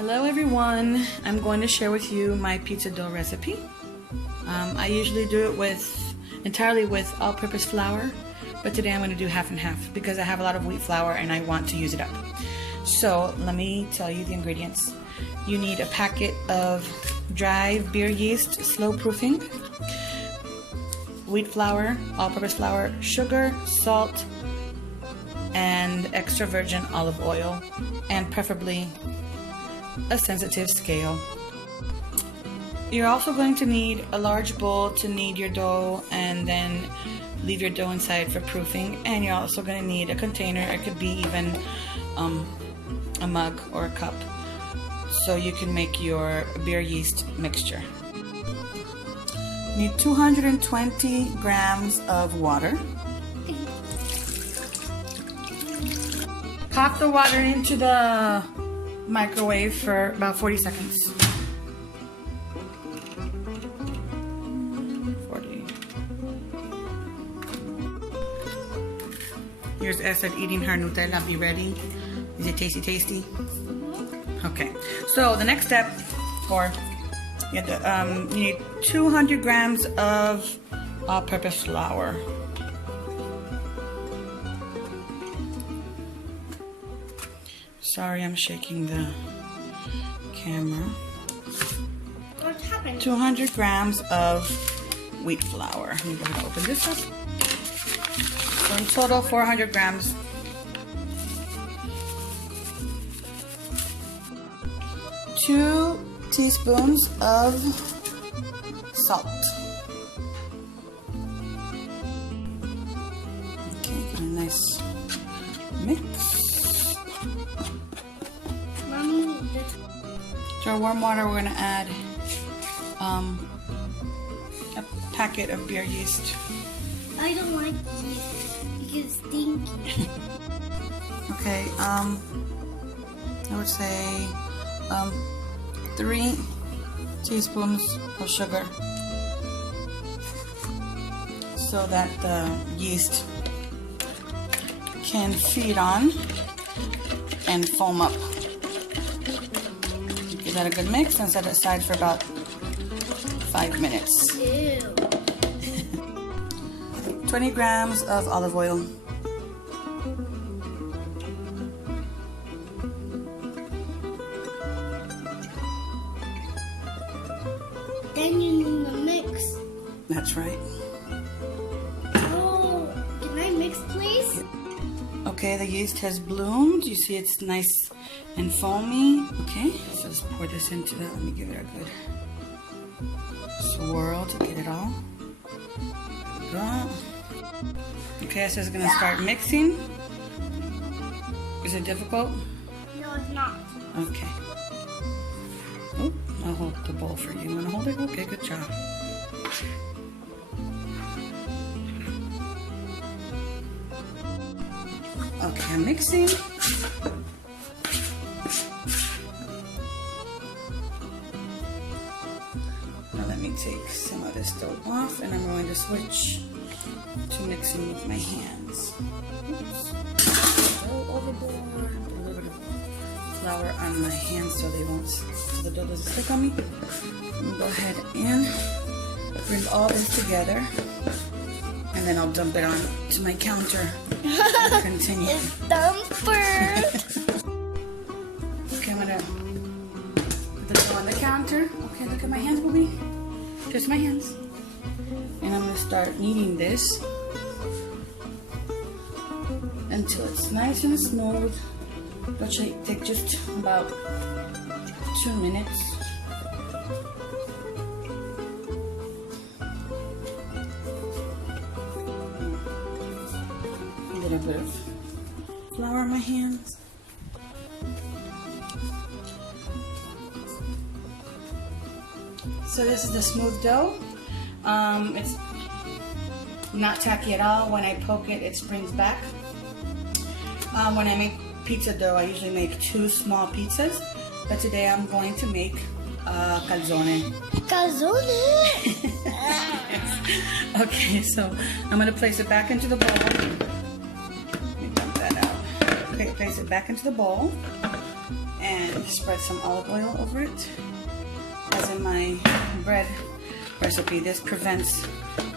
Hello everyone, I'm going to share with you my pizza dough recipe. I usually do it entirely with all-purpose flour, but today I'm going to do half and half because I have a lot of wheat flour and I want to use it up. So let me tell you the ingredients. You need a packet of dry beer yeast, slow proofing, wheat flour, all-purpose flour, sugar, salt, and extra virgin olive oil, and preferably a sensitive scale. You're also going to need a large bowl to knead your dough and then leave your dough inside for proofing, and you're also going to need a container. It could be even a mug or a cup so you can make your beer yeast mixture. You need 220 grams of water. Pop the water into the microwave for about 40 seconds. 40. Here's Esed eating her Nutella. Be ready. Is it tasty, tasty? Okay. So the next step, you need 200 grams of all-purpose flour. Sorry, I'm shaking the camera. What's happening? 200 grams of wheat flour. Let me go ahead and open this up. So in total, 400 grams. Two teaspoons of salt. Okay, get a nice mix. To our warm water, we're going to add a packet of beer yeast. I don't like yeast because it's stinky. Okay, I would say 3 teaspoons of sugar so that the yeast can feed on and foam up. Give that a good mix and set it aside for about 5 minutes. Ew. 20 grams of olive oil. Then you need the mix. That's right. Oh, can I mix, please? Okay, the yeast has bloomed. You see it's nice and foamy. Okay, so let's pour this into that. Let me give it a good swirl to get it all. There we go. Okay, so it's gonna start mixing. Is it difficult? No, it's not. Okay. Oop, I'll hold the bowl for you. You wanna hold it? Okay, good job. Okay, I'm mixing. Now let me take some of this dough off, and I'm going to switch to mixing with my hands. Oops. Dough overboard. Put a little bit of flour on my hands so the dough doesn't stick on me. I'm gonna go ahead and bring all this together, and then I'll dump it on to my counter. Continue. It's dumper. Okay, I'm gonna put the dough on the counter. Okay, look at my hands, Booby. Just my hands. And I'm gonna start kneading this until it's nice and smooth. Which should take just about 2 minutes. A little bit of flour on my hands. So this is the smooth dough. It's not tacky at all. When I poke it, it springs back. When I make pizza dough, I usually make 2 small pizzas, but today I'm going to make calzone. Calzone. Okay, so I'm going to place it back into the bowl. Let me dump that out. Okay, place it back into the bowl. And spread some olive oil over it. As in my bread recipe, this prevents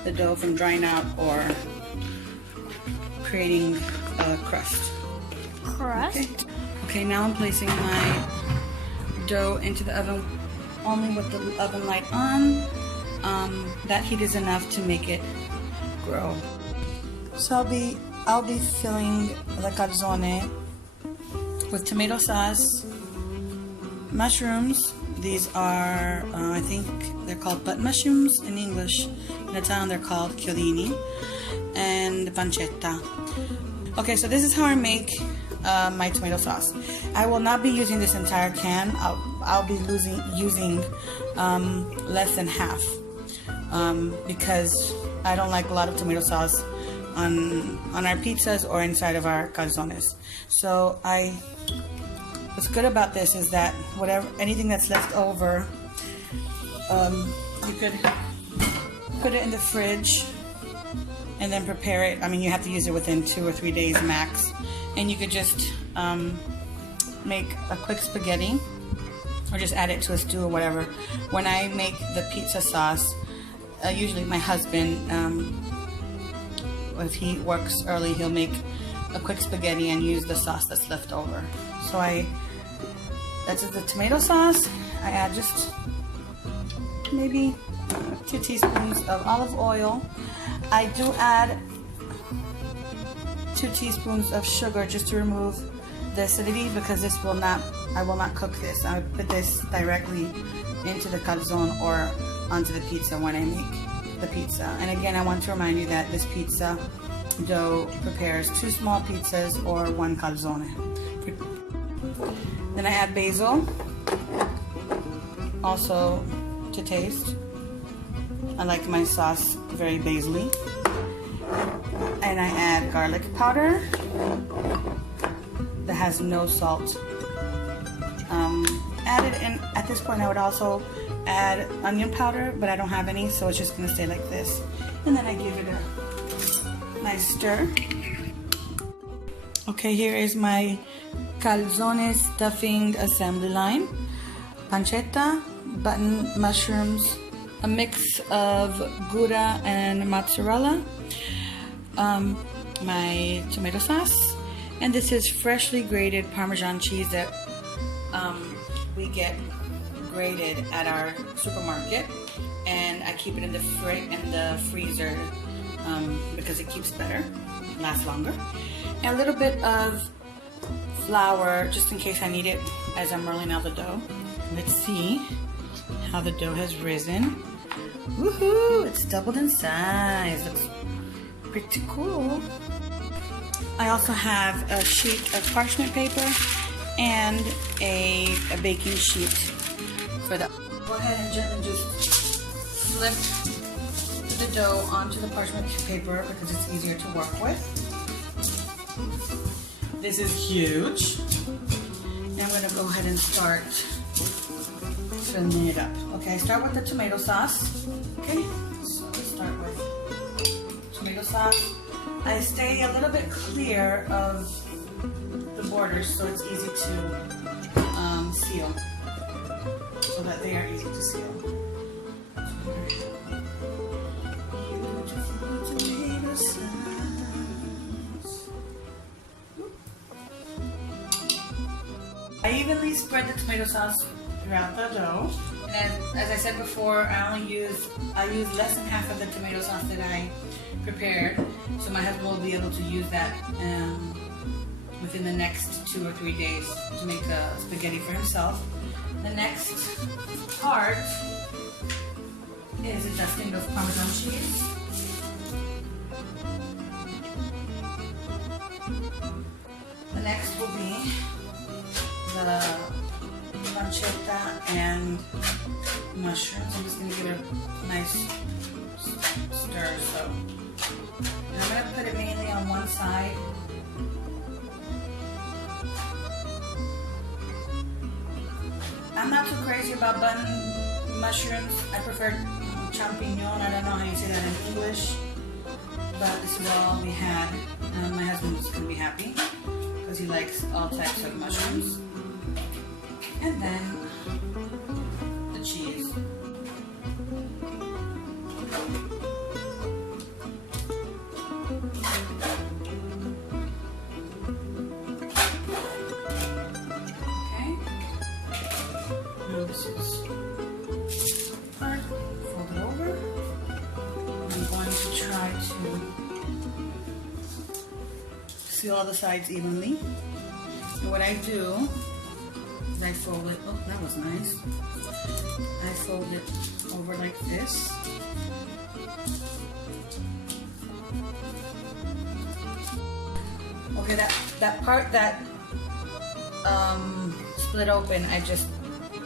the dough from drying out or creating a crust. Crust? Okay, now I'm placing my dough into the oven only with the oven light on. That heat is enough to make it grow. So I'll be filling the calzone with tomato sauce, mushrooms. These are, I think they're called butt mushrooms in English. In Italian, they're called chiodini, and pancetta. Okay, so this is how I make my tomato sauce. I will not be using this entire can. I'll be using less than half because I don't like a lot of tomato sauce on our pizzas or inside of our calzones. So what's good about this is that anything that's left over, you could put it in the fridge and then prepare it. I mean, you have to use it within 2 or 3 days max, and you could just make a quick spaghetti or just add it to a stew or whatever. When I make the pizza sauce, usually my husband, if he works early, he'll make a quick spaghetti and use the sauce that's left over. So that's the tomato sauce. I add just maybe 2 teaspoons of olive oil. I do add 2 teaspoons of sugar just to remove the acidity, because I will not cook this. I put this directly into the calzone or onto the pizza when I make the pizza. And again, I want to remind you that this pizza dough prepares 2 small pizzas or 1 calzone. Then I add basil, also to taste. I like my sauce very basil-y. And I add garlic powder that has no salt added. And at this point I would also add onion powder, but I don't have any, so it's just going to stay like this. And then I give it a nice stir. Okay, here is my calzone stuffing assembly line. Pancetta, button mushrooms, a mix of Gouda and mozzarella, my tomato sauce, and this is freshly grated Parmesan cheese that we get grated at our supermarket, and I keep it in the freezer because it keeps better, lasts longer. And a little bit of flour just in case I need it as I'm rolling out the dough. Let's see how the dough has risen. Woohoo! It's doubled in size. Looks pretty cool. I also have a sheet of parchment paper and a baking sheet for the. Go ahead and gently just flip the dough onto the parchment paper because it's easier to work with. This is huge. And I'm going to go ahead and start filling it up. Okay, start with the tomato sauce. Okay, so let's start with tomato sauce. I stay a little bit clear of the borders so it's easy to seal, so that they are easy to seal. Tomato sauce. I evenly spread the tomato sauce throughout the dough. And as I said before, I use less than half of the tomato sauce that I prepared, so my husband will be able to use that within the next 2 or 3 days to make spaghetti for himself. The next part is adjusting those Parmesan cheese. The next will be the pancetta and mushrooms. I'm just going to give it a nice stir. And I'm going to put it mainly on one side. I'm not too crazy about button mushrooms. I prefer champignon. I don't know how you say that in English, but this is all we had. My husband's going to be happy because he likes all types of mushrooms. And then the cheese. Okay. Now this is part. Fold it over. I'm going to try to seal all the sides evenly. And what I do is I fold it. Oh, that was nice. I fold it over like this. Okay, that part that split open, I just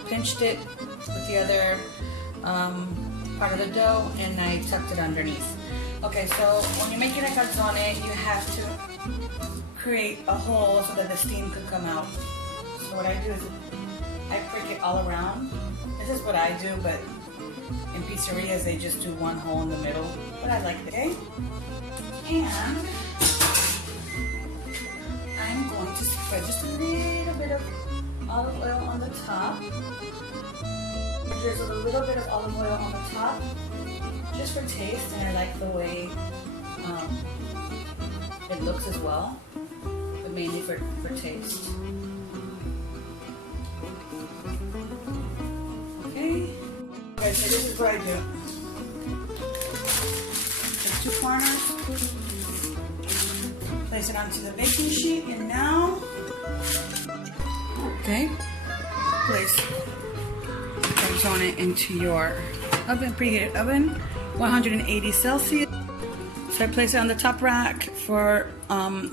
pinched it with the other part of the dough and I tucked it underneath. Okay, so when you're making a calzone, you have to create a hole so that the steam could come out. So what I do is I prick it all around. This is what I do, but in pizzerias they just do one hole in the middle. But I like it, okay? And I'm going to spread just a little bit of olive oil on the top. Drizzle a little bit of olive oil on the top, just for taste, and I like the way it looks as well, but mainly for taste. Okay, so this is what I do. Take 2 corners, place it onto the baking sheet, and now, okay, place calzone into your oven, preheated oven, 180 Celsius. So I place it on the top rack for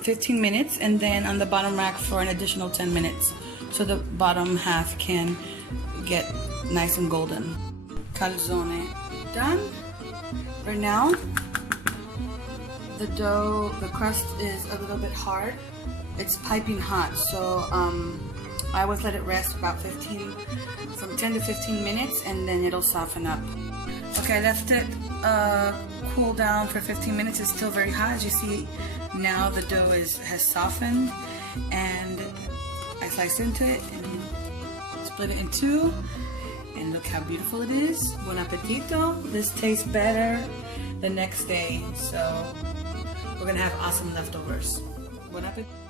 15 minutes and then on the bottom rack for an additional 10 minutes. So the bottom half can get nice and golden. Calzone done. Right now, the dough, the crust is a little bit hard. It's piping hot, so I always let it rest about from 10 to 15 minutes, and then it'll soften up. Okay, I left it cool down for 15 minutes. It's still very hot. As you see, now the dough has softened, and I sliced into it and split it in 2. And look how beautiful it is. Buon appetito. This tastes better the next day, so we're gonna have awesome leftovers. Bon appetit.